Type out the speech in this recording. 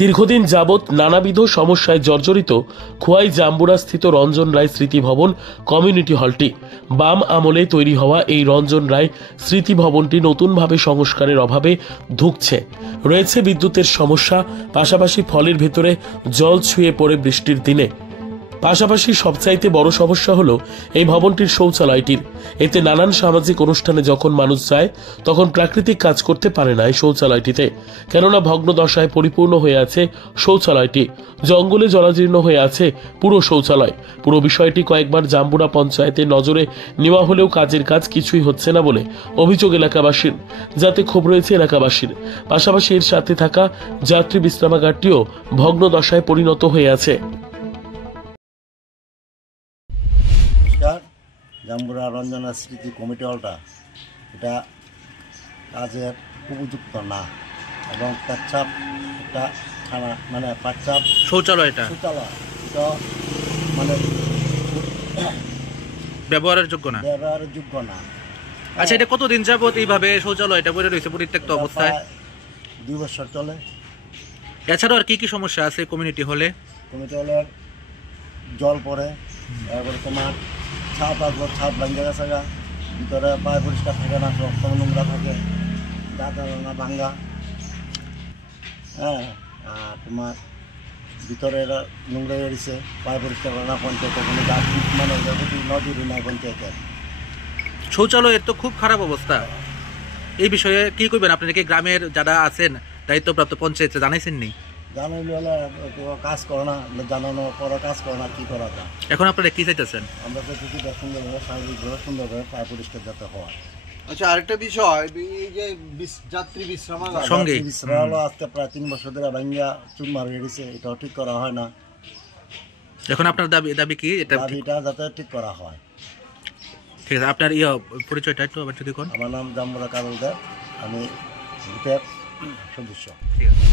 দীর্ঘদিন যাবৎ নানাবিধ সমস্যায় জর্জরিত খোয়াই জাম্বুরা স্থিত রঞ্জন রায় স্মৃতি ভবন কমিউনিটি হলটি। বাম আমলে তৈরি হওয়া এই রঞ্জন রায় স্মৃতি ভবনটি নতুনভাবে সংস্কারের অভাবে ধুঁকছে। রয়েছে বিদ্যুতের সমস্যা, পাশাপাশি ফলের ভেতরে জল ছুঁয়ে পড়ে বৃষ্টির দিনে। পাশাপাশি সবচাইতে বড় সমস্যা হলো এই ভবনটির শৌচালয়টির। এতে নানান সামাজিক অনুষ্ঠানে যখন মানুষ যায় তখন প্রাকৃতিক কাজ করতে পারে না এই শৌচালয়টিতে, কেননা ভগ্ন দশায় পরিপূর্ণ হয়ে আছে শৌচালয়টি। জঙ্গলে জরাজীর্ণ হয়ে আছে পুরো শৌচালয়। পুরো বিষয়টি কয়েকবার জাম্বুরা পঞ্চায়েতের নজরে নেওয়া হলেও কাজের কাজ কিছুই হচ্ছে না বলে অভিযোগ এলাকাবাসীর, যাতে ক্ষোভ রয়েছে এলাকাবাসীর। পাশাপাশি এর সাথে থাকা যাত্রী বিশ্রামাগারটিও ভগ্ন দশায় পরিণত হয়ে আছে। জাম্বুরা রঞ্জনা স্মৃতি কমিটি হলটা এটা কাজের উপযুক্ত না, এবং পেচ্ছাপ একটা খানা মানে পেচ্ছাপ শৌচালয়টা এটা মানে ব্যবহারের যোগ্য না। আচ্ছা, এটা কতদিন যাবত এইভাবে শৌচালয়টা পড়ে রয়েছে পরিত্যক্ত অবস্থায়? 2 বছর চলে। এছাড়াও আর কি কি সমস্যা আছে কমিউনিটি হলে? কমিটি হলের জল পড়ে, তারপরে তোমার ছাদ আসবো, ছাদ ভাঙ্গা গেছে গা, ভিতরে পায়ে পরিষ্কার থাকে না, সব নোংরা থাকে, দাদা ভাঙ্গা। হ্যাঁ, আর তোমার ভিতরে এরা নোংরা বেরিয়েছে, পায়ে পরিষ্কার করে না পঞ্চায়েতের কোনো গাছ মানে নজরই নাই পঞ্চায়েতের। শৌচালয়ের তো খুব খারাপ অবস্থা। এই বিষয়ে কি করবেন? আপনারা কি গ্রামের যারা আছেন দায়িত্বপ্রাপ্ত পঞ্চায়েতে জানাইছেন নি? জানাইলে হলে কাজ করে না, জানানো পরে কাজ করে না, কি করা যায়? এখন আপনারা কি চাইতেছেন? আমরা তো কিছু সুন্দরভাবে স্বাভাবিকভাবে সুন্দরভাবে পায়ে পরিষ্কার যাতে হয়। আচ্ছা, আরেকটা বিষয়, এই যে যাত্রী বিশ্রামাগার সঙ্গে হলো আজকে প্রায় 3 বছর ধরে ভাঙ্গা চুরমার হয়েছে, এটাও ঠিক করা হয় না। এখন আপনার দাবি কি? দাবিটা যাতে ঠিক করা হয়। ঠিক আছে, আপনার পরিচয়টা একটু আবার যদি কোন। আমার নাম জাম্বুরা কারুলদার, আমি গ্রুপের সদস্য। ঠিক আছে।